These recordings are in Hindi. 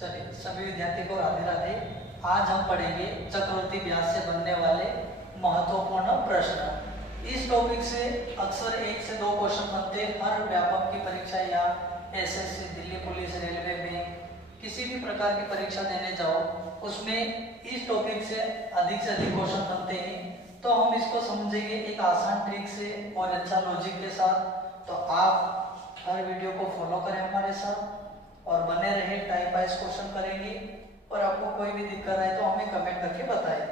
चलिए सभी विद्यार्थी को राधे राधे। आज हम पढ़ेंगे चक्रवृद्धि ब्याज से बनने वाले महत्वपूर्ण प्रश्न। इस टॉपिक से अक्सर 1 से 2 क्वेश्चन बनते हैं। हर व्यापक की परीक्षा या एसएससी, दिल्ली पुलिस, रेलवे में किसी भी प्रकार की परीक्षा देने जाओ, उसमें इस टॉपिक से अधिक क्वेश्चन बनते हैं। तो हम इसको समझेंगे एक आसान ट्रिक से और अच्छा लॉजिक के साथ। तो आप हर वीडियो को फॉलो करें हमारे साथ और बने रहे। टाइप वाइज क्वेश्चन करेंगे और आपको कोई भी दिक्कत आए तो हमें कमेंट करके बताएं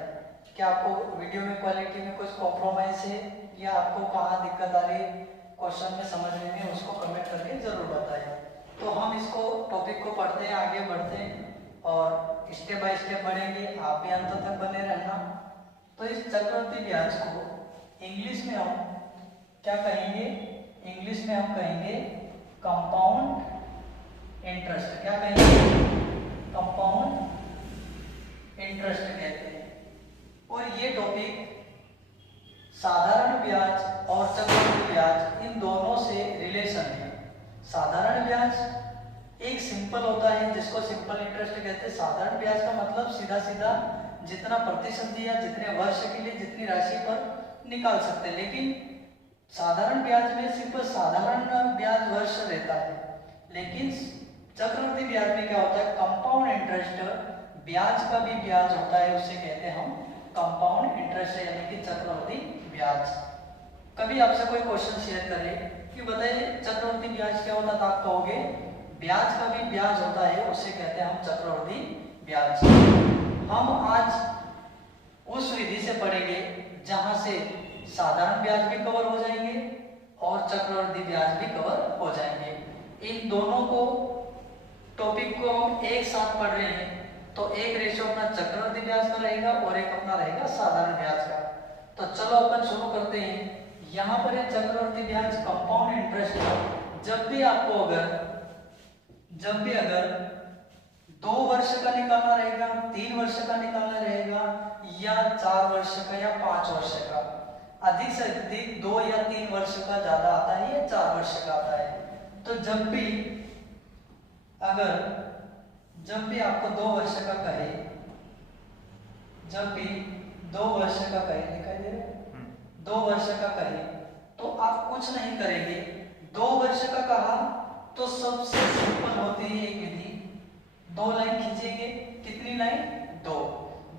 कि आपको वीडियो में क्वालिटी में कुछ कॉम्प्रोमाइज है या आपको कहाँ दिक्कत आ रही है क्वेश्चन में समझने में, उसको कमेंट करके जरूर बताएं। तो हम इसको टॉपिक को पढ़ते हैं, आगे बढ़ते हैं और स्टेप बाय स्टेप बढ़ेंगे। आप भी अंत तक बने रहना। तो इस चक्रवृद्धि ब्याज को इंग्लिश में हम क्या कहेंगे? इंग्लिश में हम कहेंगे कंपाउंड इंटरेस्ट। क्या कहेंगे? कंपाउंड इंटरेस्ट कहते हैं। और ये टॉपिक साधारण ब्याज और चक्रवृद्धि ब्याज इन दोनों से रिलेशन है। साधारण ब्याज एक सिंपल होता है जिसको सिंपल इंटरेस्ट कहते हैं। साधारण ब्याज का मतलब सीधा सीधा जितना प्रतिशत दिया, जितने वर्ष के लिए जितनी राशि पर निकाल सकते हैं। लेकिन साधारण ब्याज में सिर्फ साधारण ब्याज वर्ष रहता है। लेकिन चक्रवृद्धि ब्याज में क्या होता है? कंपाउंड इंटरेस्ट, ब्याज का भी ब्याज होता है, उसे कहते हैं हम कंपाउंड इंटरेस्ट यानी कि चक्रवृद्धि ब्याज। कभी आपसे कोई क्वेश्चन शेयर करे कि बताइए चक्रवृद्धि ब्याज क्या होता है, तो आप कहोगे ब्याज का भी ब्याज होता है, उसे कहते हैं हम चक्रवृद्धि ब्याज। हम आज उस विधि से पढ़ेंगे जहां से साधारण ब्याज भी कवर हो जाएंगे और चक्रवृद्धि ब्याज भी कवर हो जाएंगे। इन दोनों को टॉपिक को हम एक साथ पढ़ रहे हैं तो एक रेशियो अपना चक्रवृद्धि ब्याज का रहेगा और एक अपना रहेगा साधारण ब्याज का। तो चलो अपन शुरू करते हैं। यहाँ पर है चक्रवृद्धि ब्याज, कंपाउंड इंटरेस्ट। जब भी अगर 2 वर्ष का निकालना रहेगा, 3 वर्ष का निकालना रहेगा या 4 वर्ष का या 5 वर्ष का, अधिक से अधिक 2 या 3 वर्ष का ज्यादा आता है या 4 वर्ष का आता है। तो जब भी आपको 2 वर्ष का कहे, जब भी 2 वर्ष का कहे, दिखाई दे रहा है? 2 वर्ष का कहे तो आप कुछ नहीं करेंगे। 2 वर्ष का कहा तो सबसे सिंपल होती है एक विधि, 2 लाइन खींचेंगे। कितनी लाइन? 2।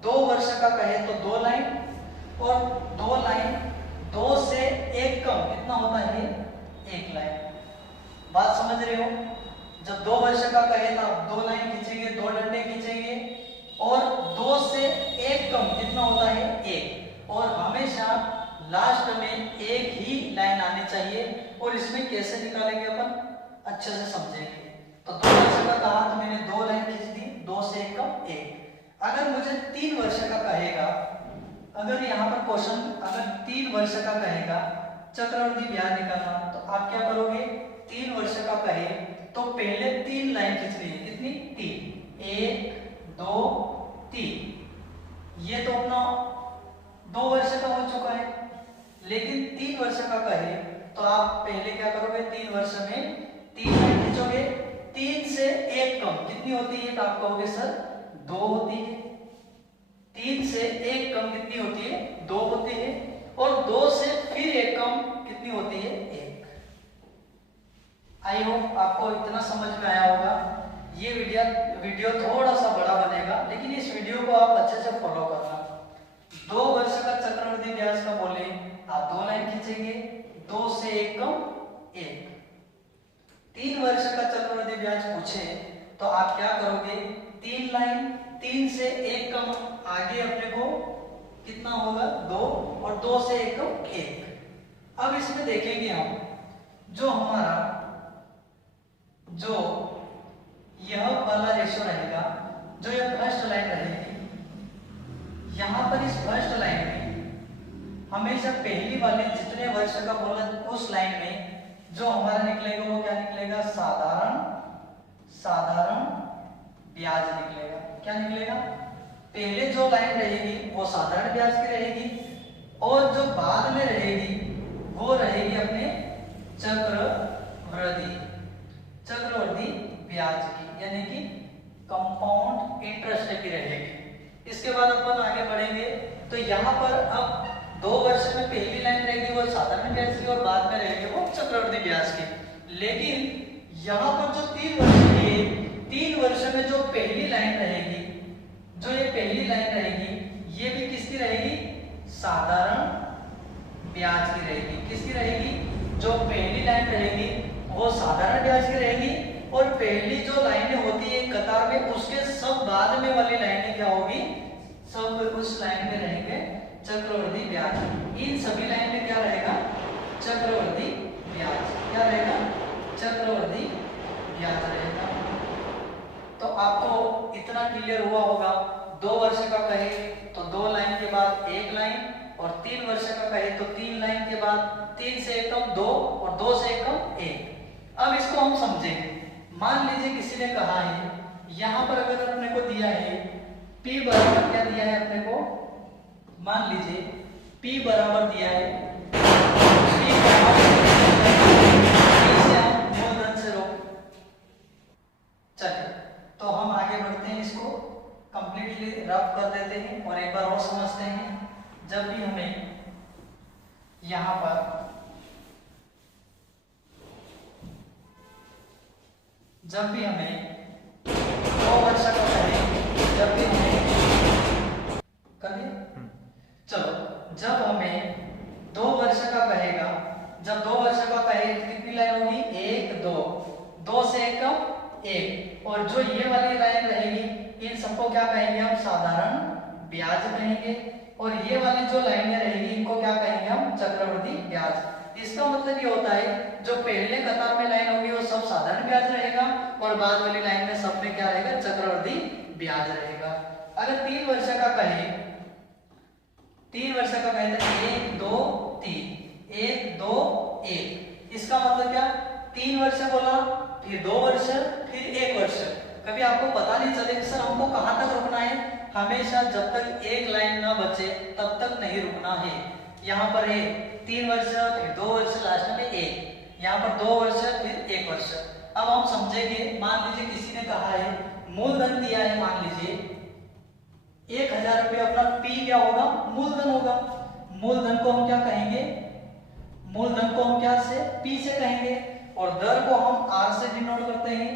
2 वर्ष का कहे तो 2 लाइन और 2 लाइन, 2 से 1 कम कितना होता है? 1 लाइन। बात समझ रहे हो? जब 2 वर्ष का कहे तो आप 2 लाइन खींचेंगे, 2 डंडे खींचेंगे और 2 से 1 कम कितना होता है? 1। और हमेशा लास्ट में एक ही लाइन आनी चाहिए। और इसमें कैसे निकालेंगे अपन अच्छे से समझेंगे। तो 2 वर्ष का कहा तो मैंने 2 लाइन खींच दी, 2 से 1 कम 1। अगर मुझे 3 वर्ष का कहेगा, अगर यहाँ पर क्वेश्चन अगर 3 वर्ष का कहेगा चक्रवृद्धि ब्याज निकालना, तो आप क्या करोगे? 3 वर्ष का कहे तो पहले 3 लाइन खींचनी है। कितनी? 3। 1 2 3। ये तो अपना 2 वर्ष का हो चुका है। लेकिन 3 वर्ष का कहे तो आप पहले क्या करोगे? 3 वर्ष में 3 लाइन खींचोगे। 3 से 1 कम कितनी होती है? तो आप कहोगे सर 2 होती है। 3 से 1 कम कितनी होती है? 2 होती है। और 2 से फिर 1 कम कितनी होती है? 1। आई होप आपको इतना समझ में आया होगा। ये वीडियो थोड़ा सा बड़ा बनेगा, लेकिन इस वीडियो को आप अच्छे से फॉलो करना। 2 वर्ष का चक्रवृद्धि ब्याज का बोले आप 2 लाइन खींचेंगे, 2 से 1 कम 1। 3 वर्ष का चक्रवृद्धि ब्याज पूछे तो आप क्या करोगे? 3 लाइन, 3 से 1 कम आगे अपने को कितना होगा? 2 और 2 से 1 कम 1। अब इसमें देखेंगे हम जो हमारा जो यह वाला रेशियो रहेगा, जो ये फर्स्ट लाइन रहेगी, यहाँ पर इस फर्स्ट लाइन में हमेशा पहली वाले जितने वर्ष का बोला उस लाइन में जो हमारा निकलेगा वो क्या निकलेगा? साधारण ब्याज निकलेगा। क्या निकलेगा? पहले जो लाइन रहेगी वो साधारण ब्याज की रहेगी और जो बाद में रहेगी वो रहेगी अपने चक्रवृद्धि ब्याज की, यानी कि कंपाउंड इंटरेस्ट की रहेगी। इसके बाद अपन आगे बढ़ेंगे तो यहाँ पर अब 2 वर्ष में पहली लाइन रहेगी वो साधारण ब्याज की और बाद में रहेगी वो चक्रवृद्धि ब्याज की। लेकिन यहाँ पर जो 3 वर्ष की है, 3 वर्ष में जो पहली लाइन रहेगी, जो ये पहली लाइन रहेगी ये भी किसकी रहेगी? साधारण ब्याज की रहेगी। किसकी रहेगी? जो पहली लाइन रहेगी वो साधारण ब्याज की रहेगी और पहली जो लाइनें होती है कतार में उसके सब बाद में वाली लाइनें क्या होगी? सब उस लाइन में रहेंगे चक्रवृद्धि ब्याज। इन सभी लाइन में क्या रहेगा? चक्रवृद्धि ब्याज। क्या रहेगा? चक्रवृद्धि ब्याज रहेगा। तो आपको इतना क्लियर हुआ होगा। 2 वर्ष का कहे तो 2 लाइन के बाद 1 लाइन और 3 वर्ष का कहे तो 3 लाइन के बाद 3 से एकम 2 और 2 से एकम 1। अब इसको हम समझेंगे। मान लीजिए किसी ने कहा है यहां पर अगर अपने को दिया है P बराबर क्या दिया है अपने को? मान लीजिए P बराबर दिया है P बराबर से हम मूलधन से रोक। चलिए तो हम आगे बढ़ते हैं, इसको कंप्लीटली रफ कर देते हैं और एक बार और समझते हैं। जब भी हमें यहां पर जब भी हमें 2 वर्ष का कहे, जब भी हमें करिए चलो जब हमें 2 वर्ष का कहेगा, जब 2 वर्ष का कहे कितनी लाइन होगी? 1 2 2 से एकम 1 और जो ये वाली लाइन रहेगी इन सबको क्या कहेंगे हम? साधारण ब्याज कहेंगे और ये वाली जो लाइनें रहेगी इनको क्या कहेंगे हम? चक्रवृद्धि ब्याज। इसका मतलब ये होता है जो पहले कतार में लाइन होगी वो सब साधारण ब्याज रहेगा और बाद वाली लाइन में सब में क्या रहेगा? चक्रवृद्धि ब्याज रहेगा। अगर 3 वर्ष का कहे, 3 वर्ष का कहे तो 1 2 3 1 2 1। इसका मतलब क्या? 3 वर्ष बोला, फिर 2 वर्ष, फिर 1 वर्ष। कभी आपको पता नहीं चले सर हमको कहां तक रुकना है? हमेशा जब तक एक लाइन ना बचे तब तक नहीं रुकना है। यहाँ पर है 3 वर्ष, फिर 2 वर्ष, लास्ट में 1। यहाँ पर 2 वर्ष, फिर 1 वर्ष। अब हम समझेंगे। मान लीजिए किसी ने कहा है मूलधन दिया है, मान लीजिए 1000 रुपये, अपना P क्या होगा? मूलधन होगा। मूलधन को हम क्या कहेंगे? मूलधन को हम क्या से? P से कहेंगे और दर को हम R से डिनोट करते हैं।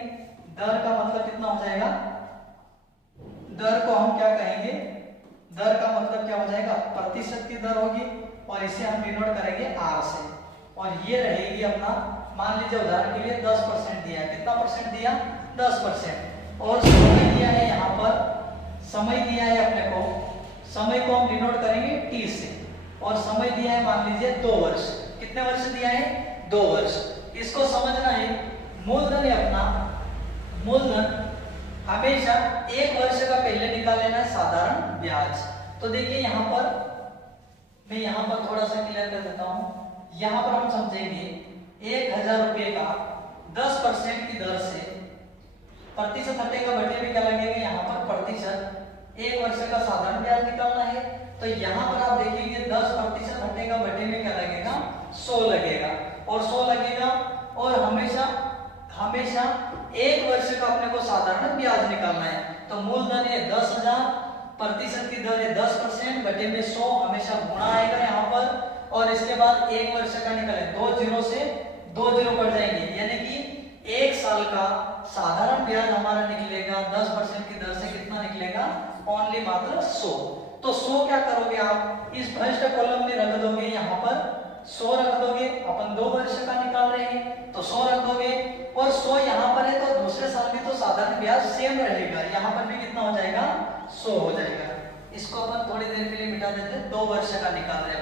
दर का मतलब कितना हो जाएगा? दर को हम क्या कहेंगे? दर का मतलब क्या हो जाएगा? प्रतिशत की दर होगी और इसे हम डिनोट करेंगे R से और ये रहेगी अपना, मान लीजिए उदाहरण के लिए 10% दिया है। कितना परसेंट दिया? 10%। और समय दिया है, यहाँ पर समय दिया है अपने को, समय को हम डिनोट करेंगे T से और समय दिया है मान लीजिए 2 वर्ष। कितने वर्ष दिया है? 2 वर्ष। इसको समझना है मूलधन है अपना, मूलधन हमेशा 1 वर्ष का पहले निकाल लेना है साधारण ब्याज। तो देखिए यहाँ पर मैं यहाँ पर थोड़ा सा क्लियर कर देता हूँ। यहाँ पर हम समझेंगे 1000 रुपये का 10% की दर से प्रतिशत हटेगा, बटे में क्या लगेगा? यहाँ पर प्रतिशत। 1 वर्ष का साधारण ब्याज निकालना है तो यहाँ पर आप देखेंगे 10% हटेगा, बटे में क्या लगेगा? 100 लगेगा और 100 लगेगा और हमेशा हमेशा 1 वर्ष का अपने को साधारण ब्याज निकालना है। तो मूलधन है 10,000, प्रतिशत की दर है 10%, बटे में 100, हमेशा गुणा आएगा यहाँ पर और इसके बाद 1 वर्ष का निकले 2 जीरो से 2 जीरो कट जाएंगे, यानी कि 1 साल का साधारण ब्याज हमारा निकलेगा 10% की दर से। कितना निकलेगा? ओनली मात्र 100। तो 100 क्या करोगे आप? इस फर्स्ट कॉलम में रख दोगे, यहाँ पर 100 रख दोगे। अपन 2 वर्ष का निकाल रहे हैं तो 100 रख दोगे और 100 यहाँ पर है तो दूसरे साल में तो साधारण ब्याज सेम रहेगा। यहाँ पर भी कितना हो जाएगा? 100 हो जाएगा। इसको अपन थोड़ी देर के लिए मिटा देते हैं। 2 वर्ष का निकाल रहे हैं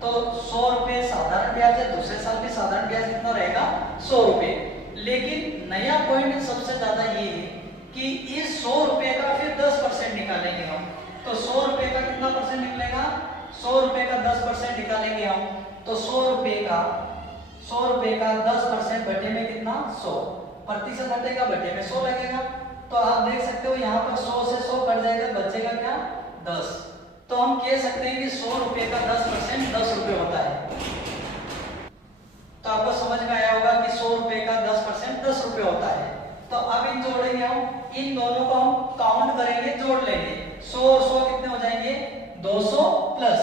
तो 100 रुपए साधारण ब्याज है, दूसरे साल में साधारण ब्याज कितना रहेगा? 100 रुपए। लेकिन नया पॉइंट सबसे ज्यादा ये है कि इस 100 रुपए का फिर 10% निकालेंगे हम। तो 100 रुपए का कितना परसेंट निकलेगा? 100 रुपए का 10% निकालेंगे हम तो 100 रुपए का 10% बटे में कितना? 100। प्रतिशत हटेगा, बटे में 100 लगेगा। तो आप देख सकते हो यहाँ पर 100 से 100 कट जाएगा, बचेगा क्या? 10। तो हम कह सकते हैं कि 100 रुपए का 10% 10 रुपए होता है। तो आपको समझ में आया होगा कि 100 रुपए का 10% 10 रुपए होता है। तो अब इन जोड़ेंगे हम इन दोनों को हम काउंट करेंगे, जोड़ लेंगे। 100 और 100 कितने हो जाएंगे? 200 प्लस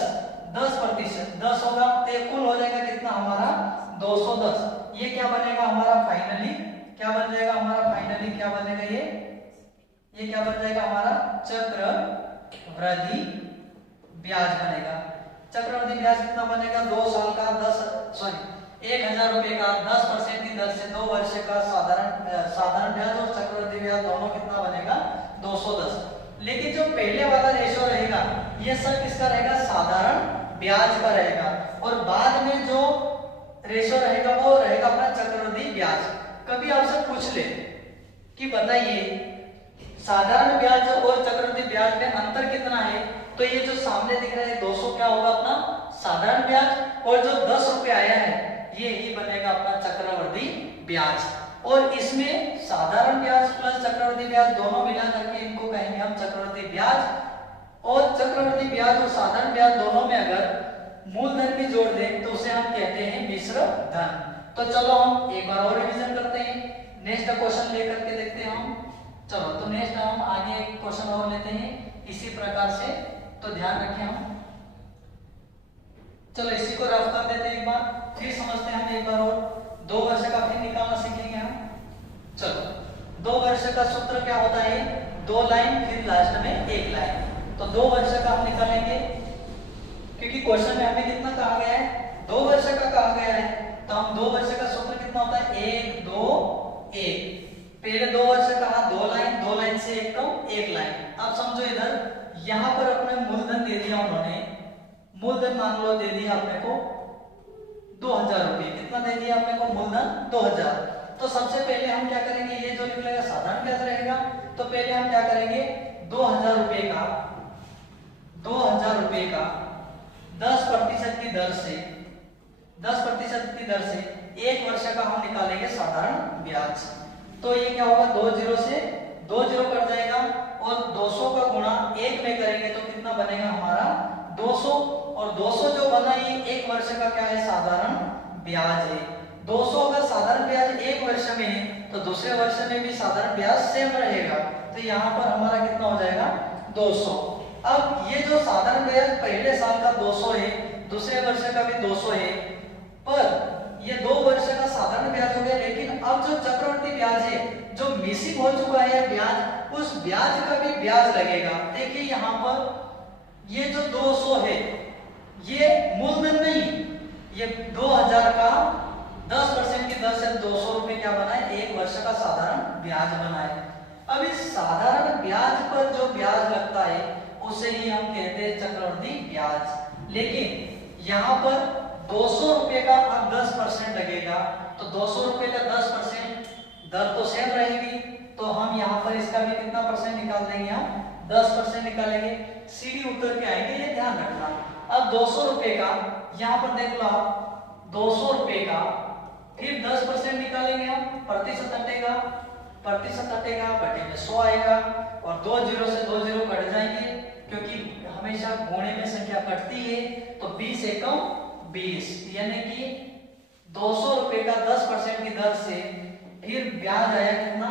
10%, 10 होगा तो ये कुल हो जाएगा कितना हमारा? 210। ये क्या बनेगा हमारा फाइनली? क्या बन जाएगा हमारा फाइनली? क्या बनेगा ये क्या बन जाएगा हमारा? चक्रवृद्धि ब्याज बनेगा। चक्रवृद्धि ब्याज कितना बनेगा? 2 साल का 1000 रुपए का 10% की दर से 2 वर्ष का साधारण ब्याज और चक्रवृद्धि ब्याज दोनों कितना बनेगा? 210। लेकिन जो पहले वाला रेशो रहेगा ये सब किसका रहेगा? साधारण ब्याज का रहेगा, और बाद में जो रेशो रहेगा वो रहेगा अपना चक्रवृद्धि ब्याज। कभी आपसे पूछ ले कि बताइए साधारण ब्याज और चक्रवृद्धि ब्याज में अंतर कितना है, तो ये जो सामने दिख रहा है 200 क्या होगा अपना साधारण ब्याज, और जो 10 रुपए आया है ये ही बनेगा अपना चक्रवृद्धि ब्याज। और इसमें साधारण ब्याज प्लस चक्रवृद्धि ब्याज दोनों मिला करके इनको कहेंगे हम चक्रवृद्धि ब्याज। और चक्रवृद्धि ब्याज और साधारण ब्याज दोनों में अगर मूलधन भी जोड़ दें तो उसे हम कहते हैं मिश्र धन। तो चलो हम एक बार और रिवीजन करते हैं, नेक्स्ट क्वेश्चन लेकर के देखते हैं हम। चलो तो नेक्स्ट हम आगे एक क्वेश्चन और लेते हैं इसी प्रकार से, तो ध्यान रखें हम। चलो इसी को रफ कर देते हैं एक बार, फिर समझते हैं हम एक बार और। 2 वर्ष का फिर निकालना सीखेंगे हम। चलो 2 वर्ष का सूत्र क्या होता है? 2 लाइन फिर लास्ट में 1 लाइन। तो 2 वर्ष का हम निकालेंगे, क्योंकि क्वेश्चन में हमें कितना कहा गया है? 2 वर्ष का कहा गया है, तो हम 2 वर्ष का सूत्र कितना होता है? 1 2 1। पहले 2 वर्ष कहा 2 लाइन, 2 लाइन से एक कम 1 लाइन। अब समझो इधर यहां पर अपने मूलधन दे दिया उन्होंने, मूलधन मान लो दे दिया अपने को 2000 रुपए। कितना दे दिया अपने को मूलधन? 2000। तो सबसे पहले हम क्या करेंगे? ये जो निकलेगा साधारण ब्याज रहेगा, तो पहले हम क्या करेंगे? 2000 रुपए का 10% की दर से 10% की दर से 1 वर्ष का हम निकालेंगे साधारण ब्याज। तो ये क्या होगा? 2 जीरो से 2 जीरो कट जाएगा, और 200 का गुणा 1 में करेंगे तो कितना बनेगा हमारा? 200। और 200 जो बना ये 1 वर्ष का क्या है? साधारण ब्याज है। 200 का साधारण ब्याज 1 वर्ष में है तो दूसरे वर्ष में भी साधारण ब्याज सेम रहेगा, तो यहाँ पर हमारा कितना हो जाएगा? 200। अब ये जो साधारण ब्याज पहले साल का 200 है, दूसरे वर्ष का भी 200 है, पर ये 2 वर्ष का साधारण ब्याज हो गया। लेकिन अब जो चक्रवृद्धि ब्याज है, जो मिसिंग हो चुका है ब्याज, उस ब्याज का भी ब्याज लगेगा। देखिए यहाँ पर ये जो 200 है ये मूलधन नहीं, ये 2000 का 10% की दर से 200 रुपए क्या बना है? 1 वर्ष का साधारण ब्याज बना है। अब इस साधारण ब्याज पर जो ब्याज लगता है उसे ही हम कहते हैं चक्रवृद्धि ब्याज। लेकिन यहाँ पर 200 रुपए का अब 10% लगेगा, तो 200 रुपए का 10% दर तो सेम रहेगी, तो हम यहाँ पर इसका भी कितना परसेंट निकाल देंगे? हम 10% निकालेंगे। सीढ़ी उतर के आएंगे, ये ध्यान रखना। अब 200 रुपए का यहाँ पर देख लो, 200 रुपए का फिर 10% निकालेंगे हम, प्रतिशत हटेगा बटे में 100 आएगा, और 2 जीरो से 2 जीरो कट जाएंगे, क्योंकि हमेशा गुणे में संख्या कटती है। तो 20 एकम 20, यानी कि 200 रुपए का 10% की दर से फिर ब्याज आया कितना?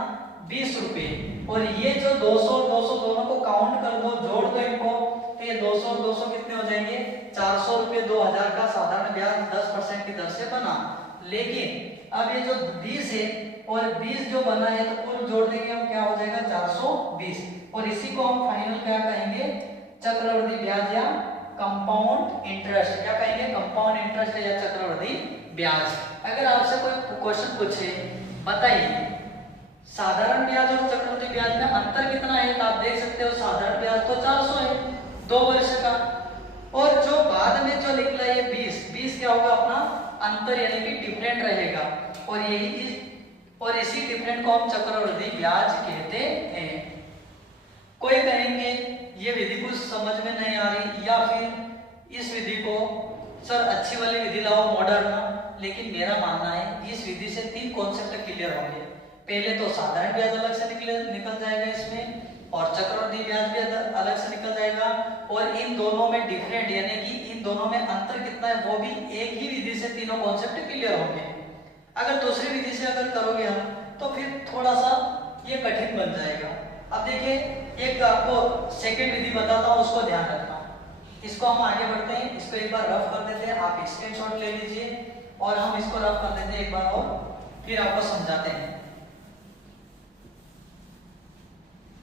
20 रुपए। और ये जो 200 और 200 दोनों को काउंट कर दो, जोड़ दो इनको, तो ये 200 और 200 कितने हो जाएंगे? 400 रुपए 2000 का साधारण ब्याज 10% की दर से बना। लेकिन अब ये जो 20 है और 20 जो बना है, तो कुल जोड़ देंगे हम, क्या हो जाएगा? 420। और इसी को हम फाइनल क्या कहेंगे? चक्रवृद्धि ब्याज या कंपाउंड इंटरेस्ट। क्या कहेंगे? कंपाउंड इंटरेस्ट या चक्रवृद्धि ब्याज। अगर आपसे कोई क्वेश्चन पूछे, बताइए साधारण ब्याज और चक्रवृद्धि ब्याज में अंतर कितना है, तो आप देख सकते हो साधारण ब्याज तो 400 है 2 वर्ष का, और जो बाद में जो निकला ये 20 क्या होगा? अपना अंतर, यानी कि डिफरेंट रहेगा, और इसी डिफरेंट को हम चक्रवृद्धि ब्याज कहते हैं। कोई कहेंगे ये विधि कुछ समझ में नहीं आ रही, या फिर इस विधि को सर अच्छी वाली विधि लाओ मॉडर्न। लेकिन मेरा मानना है इस विधि से 3 कॉन्सेप्ट क्लियर होंगे। पहले तो साधारण ब्याज अलग से निकल जाएगा इसमें, और चक्रवृद्धि ब्याज भी अलग से निकल जाएगा, और इन दोनों में डिफरेंट, यानी कि इन दोनों में अंतर कितना है वो भी एक ही विधि से तीनों कॉन्सेप्ट क्लियर होंगे। अगर दूसरी विधि से अगर करोगे हम, तो फिर थोड़ा सा ये कठिन बन जाएगा। अब देखिए एक आपको सेकंड विधि बताता हूँ, उसको ध्यान रखना। इसको हम आगे बढ़ते हैं, इसको एक बार रफ कर देते हैं, आप स्क्रीनशॉट ले लीजिए और हम इसको रफ कर देते हैं एक बार और फिर आपको समझाते हैं।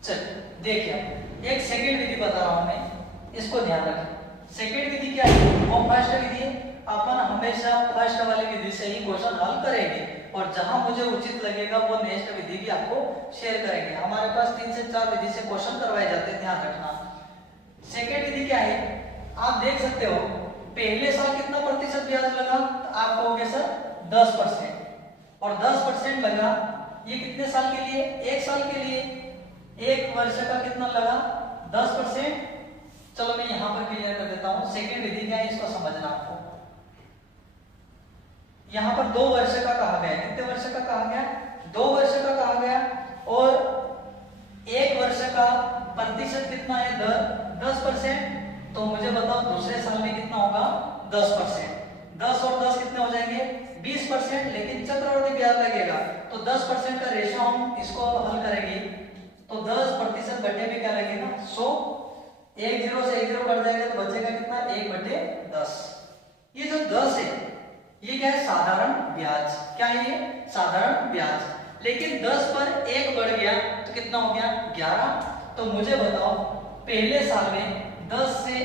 चलिए देखिए एक सेकंड विधि बता रहा हूं मैं, इसको ध्यान रखें। सेकंड विधि क्या है और फर्स्ट विधि है। अपन हमेशा फर्स्ट वाली विधि से ही क्वेश्चन हल करेंगे और जहां मुझे उचित लगेगा वो नेक्स्ट विधि भी आपको शेयर करेंगे। हमारे पास 3 से 4 विधि से क्वेश्चन करवाए जाते हैं, ध्यान रखना। सेकंड विधि क्या है, आप देख सकते हो पहले साल कितना प्रतिशत ब्याज लगा, तो आप कहोगे सर 10%, और 10% लगा ये कितने साल के लिए, 1 साल के लिए। 1 वर्ष का कितना लगा 10%। चलो मैं यहां पर क्लियर कर देता हूं। सेकंड विधि क्या है इसको समझना आपको। यहां पर 2 वर्ष का कहा गया, कितने वर्ष का कहा गया, 2 वर्ष का कहा गया, और 1 वर्ष का प्रतिशत कितना है, 10%। तो मुझे बताओ दूसरे साल में कितना होगा, 10%। 10 और 10 कितने हो जाएंगे, 20%। लेकिन चक्रवृद्धि ब्याज लगेगा तो 10% का रेशियो हम इसको हल करेंगे तो 10% बटे में क्या लगेगा, 100। 1 0 से 1 0 कट जाएगा तो बचेगा कितना, 1/10। ये जो 10 है ये क्या है, साधारण ब्याज। क्या है ये, साधारण ब्याज। लेकिन 10 पर 1 बढ़ गया तो कितना हो गया, 11। तो मुझे बताओ पहले साल में 10 से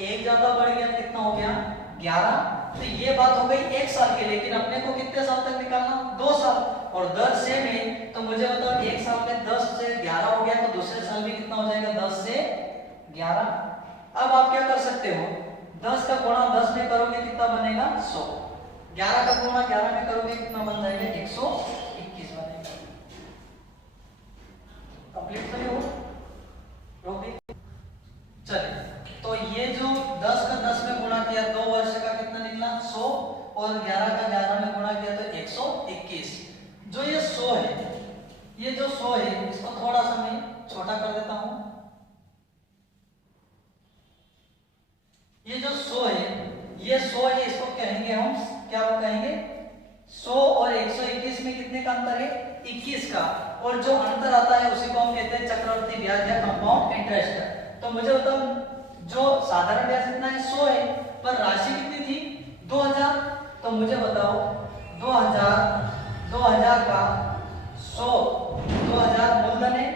1 ज्यादा बढ़ गया कितना हो गया, 11। तो ये बात हो गई 1 साल की, लेकिन अपने को कितने साल तक निकालना, 2 साल। और 10 से में तो मुझे बताओ 1 साल में 10 से 11 हो गया तो दूसरे साल में कितना हो जाएगा, 10 से 11। अब आप क्या कर सकते हो, 10 का गुणा 10 में करोगे कितना बनेगा, 100। 11 का गुणा 11 में करोगे कितना बन जाएगा, 121 बनेगा। कंप्लीट करिए वो, रोक दीजिए। चलिए तो ये जो 10 का 10 में गुणा किया 2 वर्ष का कितना निकला, 100, और 11 का 11 में गुणा किया तो 121। जो ये 100 है, ये जो 100 है इसको थोड़ा सा मैं छोटा कर देता हूं। ये जो 100 है, ये 100 है, इसको कहेंगे हम, क्या वो कहेंगे, 100 और 121 में कितने का अंतर है, 21 का। और जो अंतर आता है उसी को हम कहते हैं चक्रवृद्धि ब्याज या कंपाउंड इंटरेस्ट। तो मुझे बताओ जो साधारण ब्याज कितना है, 100 है, पर राशि कितनी थी, 2000। तो मुझे बताओ 2000 का 100, 2000 मूलधन है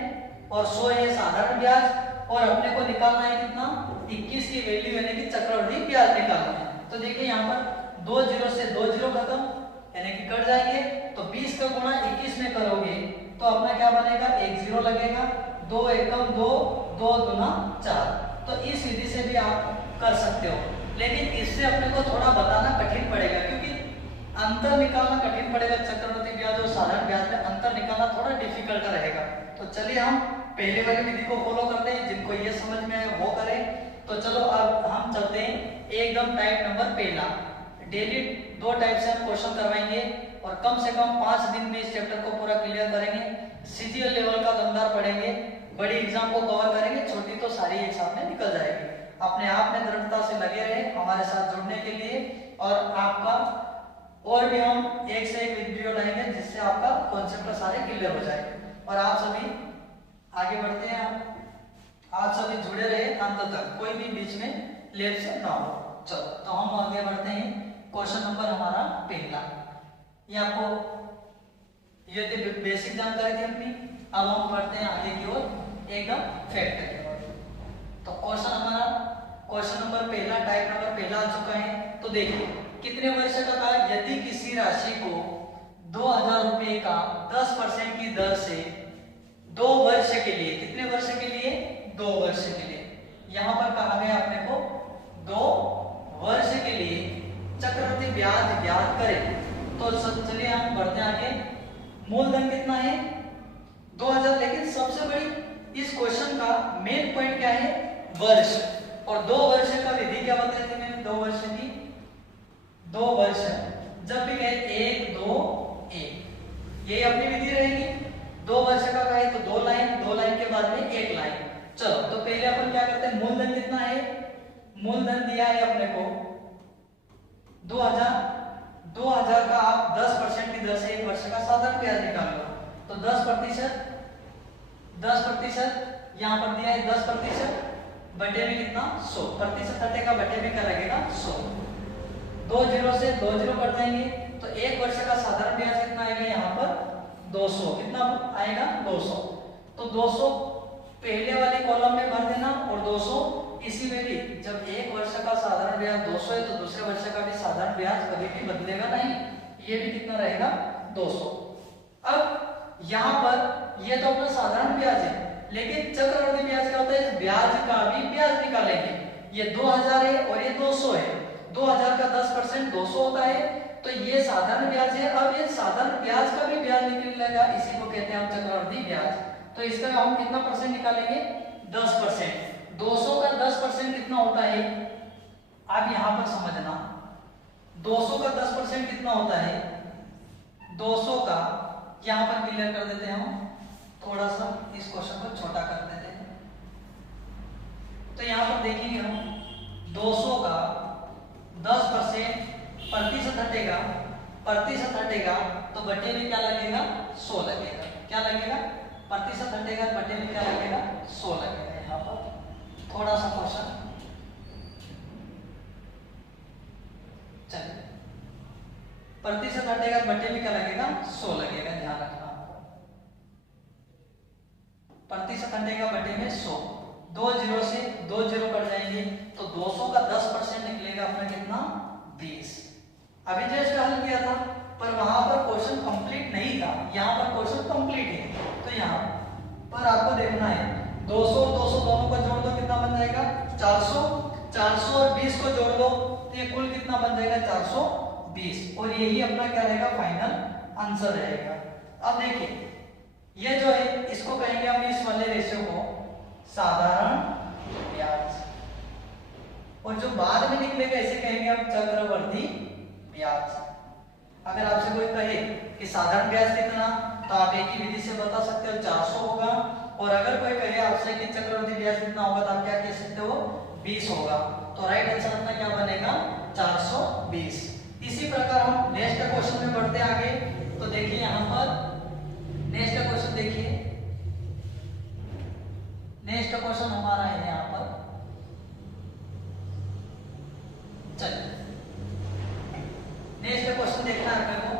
और 100 है साधारण ब्याज, और अपने को निकालना है कितना, 21 की वैल्यू यानी कि चक्रवृद्धि ब्याज निकालना है। तो देखिए यहाँ पर 2 0 से 2 0 खत्म यानी कि कट जाएंगे। तो 20 का गुणा 21 में करोगे तो अपना क्या बनेगा, 1 0 लगेगा, 2 एकम 2, 2 दूना 4। तो इस विधि से भी आप कर सकते हो, लेकिन इससे अपने को थोड़ा बताना कठिन पड़ेगा क्योंकि अंतर निकालना कठिन पड़ेगा। चक्रवृद्धि ब्याज और साधारण ब्याज में अंतर निकालना थोड़ा डिफिकल्ट रहेगा। तो चलिए हम पहले वाली विधि को फॉलो करते हैं, जिनको ये समझ में आए वो करें। तो चलो अब हम चलते हैं एकदम टाइप नंबर पहला। डेली 2 टाइप से हम क्वेश्चन करवाएंगे और कम से कम 5 दिन में इस चैप्टर को पूरा क्लियर करेंगे। सीजीएल लेवल का दमदार पढ़ेंगे, बड़ी एग्जाम को कवर करेंगे, छोटी तो सारी एग्जाम में निकल जाएगी। अपने आप में दृढ़ता से लगे रहे हमारे साथ जुड़ने के लिए, और आपका और भी हम एक से एक वीडियो लाएंगे जिससे आपका कॉन्सेप्ट सारे क्लियर हो जाए। और आप सभी आगे बढ़ते हैं, आप सभी जुड़े रहे अंत तक, कोई भी बीच में लेट ना हो। चलो तो हम आगे बढ़ते हैं। क्वेश्चन नंबर हमारा पहला, ये आपको ये थी बेसिक जानकारी थी अपनी। अब हम बढ़ते हैं आगे की ओर एकदम फैक्ट की ओर। तो क्वेश्चन नंबर पहला, टाइप नंबर पहला आ चुका है। तो देखिए कितने वर्ष का कहा, यदि किसी राशि को 2000 रुपए का 10% की दर से 2 वर्ष के लिए, कितने वर्ष के लिए, 2 वर्ष के लिए, यहां पर कहा गया अपने को 2 वर्ष के लिए चक्रवृद्धि ब्याज ज्ञात करें। तो चलिए हम बढ़ते आगे। मूलधन कितना है, 2000। लेकिन सबसे बड़ी इस क्वेश्चन का मेन पॉइंट क्या है, वर्ष। और 2 वर्ष का विधि क्या बताई थी मैंने, 2 वर्ष की, 2 वर्ष जब भी कहे 1 2 1, यही अपनी विधि रहेगी। 2 वर्ष का कहे तो 2 लाइन, 2 लाइन के बाद में 1 लाइन। चलो तो पहले अपन क्या करते हैं, मूलधन कितना है, मूलधन दिया है अपने को 2000 का आप 10% की दर से 1 वर्ष का साधारण ब्याज निकाल लो। तो 10% 10%, यहाँ पर दिया है 10%, बटे में कितना 100, प्रतिशत हटेगा बटे में क्या लगेगा 100। 2 जीरो से 2 जीरो कट जाएंगे, तो 1 वर्ष का साधारण ब्याज कितना आएगा यहाँ पर 200, कितना आएगा 200। तो 200 पहले वाले कॉलम में भर देना और 200 इसी में भी। जब 1 वर्ष का साधारण ब्याज 200 है तो दूसरे वर्ष का भी साधारण ब्याज कभी भी बदलेगा नहीं, ये भी कितना रहेगा 200। अब यहाँ पर ये तो अपना साधारण ब्याज है, लेकिन चक्रवृद्धि ब्याज क्या होता है, ब्याज का भी ब्याज निकालेंगे। ये 2000 है और ये 200 है, 2000 का 10% 200 होता है, तो ये साधारण ब्याज है। अब ये साधारण ब्याज का भी ब्याज निकलेगा, इसी को कहते हैं हम चक्रवृद्धि ब्याज। तो इसका हम कितना परसेंट निकालेंगे 10%। 200 का 10% कितना होता है, अब यहाँ पर समझना, 200 का 10% कितना होता है, 200 का यहाँ पर क्लियर कर देते हैं हम, थोड़ा सा इस क्वेश्चन को छोटा कर देते हैं। तो यहाँ पर देखेंगे हम 200 का 10% प्रतिशत हटेगा, प्रतिशत हटेगा तो बटे में क्या लगेगा 100 लगेगा, क्या लगेगा प्रतिशत हटेगा बटे में क्या लगेगा 100 लगेगा। यहाँ पर थोड़ा सा क्वेश्चन चलिए, प्रतिशत हटेगा बटे में क्या लगेगा 100 लगेगा, ध्यान रखना। प्रतिशत हटेगा बटे में 100, 2 जीरो से 2 जीरो कट जाएंगे, तो 200 का 10% निकलेगा अपना कितना 20। अभी जस्ट हल किया था पर वहां पर क्वेश्चन कंप्लीट नहीं था, यहाँ पर क्वेश्चन कंप्लीट है। तो यहाँ पर आपको देखना है 200 और 200 दोनों को जोड़ दो, कितना बन जाएगा 400, 400 और 20 को जोड़ दो तो ये कुल कितना बन जाएगा 420, और यही अपना क्या रहेगा फाइनल आंसर रहेगा। अब देखिए ये जो है इसको कहेंगे हम, इस वाले रेशियो को साधारण ब्याज, और जो बाद में निकलेगा इसे कहेंगे हम चक्रवृद्धि ब्याज। अगर आपसे कोई कहे कि साधारण ब्याज कितना, तो आप एक ही विधि से बता सकते हो 400 होगा, और अगर कोई कहे आपसे कि चक्रवृद्धि ब्याज कितना होगा, तो आप क्या कह सकते हो 20 होगा। तो राइट आंसर अपना क्या बनेगा 420। इसी प्रकार हम नेक्स्ट क्वेश्चन में बढ़ते आगे। तो देखिए यहाँ पर नेक्स्ट क्वेश्चन देखिए, नेक्स्ट क्वेश्चन हमारा है यहाँ पर, चलिए नेक्स्ट क्वेश्चन देखना है अपने को।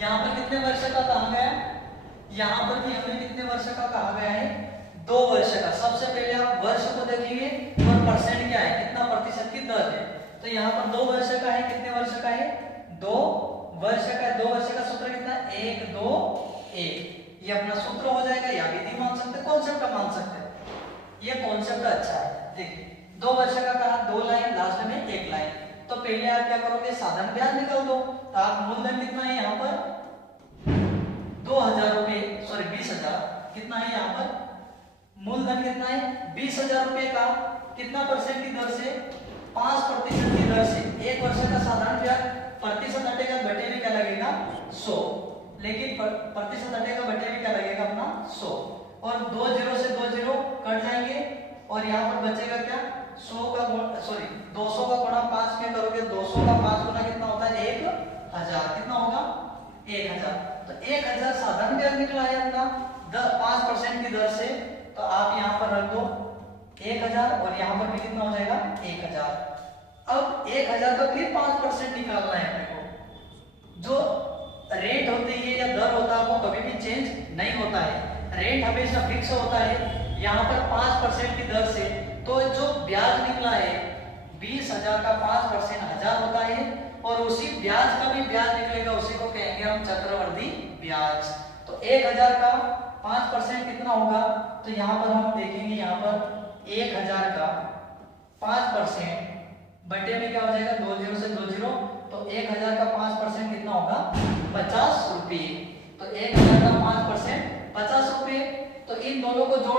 यहाँ पर कितने वर्ष का कहा गया है, यहाँ पर भी हमें कितने वर्ष का कहा गया है 2 वर्ष का। सबसे पहले आप वर्ष को देखेंगे और परसेंट क्या है, कितना प्रतिशत की दर है। तो यहाँ पर 2 वर्ष का है, कितने वर्ष का है 2 वर्ष का है। 2 वर्ष का सूत्र कितना 1 2 1, ये अपना सूत्र हो जाएगा, या विधि मान सकते हैं, कॉन्सेप्ट मान सकते हैं। ये कॉन्सेप्ट अच्छा है। देखिए 2 वर्ष का कहा, 2 लाइन लास्ट में 1 लाइन। तो पहले आप क्या करोगे साधारण ब्याज निकाल दो। तो आप मूलधन कितना है यहाँ पर 2000 रुपए, सॉरी 20,000, कितना है यहाँ पर मूलधन कितना है 20,000 रुपए का, कितना परसेंट की दर से 5% की दर से। 1 वर्ष का साधारण ब्याज, प्रतिशत हटेगा बटे में क्या लगेगा 100, लेकिन प्रतिशत हटेगा बटे में क्या लगेगा अपना 100, और 2 जीरो से 2 जीरो कट जाएंगे, और यहाँ पर बचेगा क्या 200 का 5 में करोगे, 200 का 5 गुना कितना होता है 1000, कितना होगा 1000। तो 1000 साधारण ब्याज निकला है अपना 5% की दर से। तो आप यहाँ पर रख दो 1000 और यहाँ पर भी कितना हो जाएगा 1000। अब 1000 का फिर 5% निकालना है अपने को। जो रेट होती है या दर होता है वो कभी भी चेंज नहीं होता है, रेट हमेशा फिक्स होता है। यहाँ पर 5% की दर से, तो जो ब्याज निकला है 20,000 का 5% 1000 होता है, और उसी ब्याज का भी ब्याज निकलेगा, उसी को कहेंगे हम चक्रवृद्धि ब्याज। तो 1000 का 5% कितना होगा, तो यहाँ पर हम देखेंगे, यहाँ पर 1000 का 5% बटे में क्या हो जाएगा 2 जीरो से 2 जीरो, तो 1000 का 5% कितना होगा 50 रुपये। तो 1000 का 5% 50 रुपये। तो इन दोनों को जोड़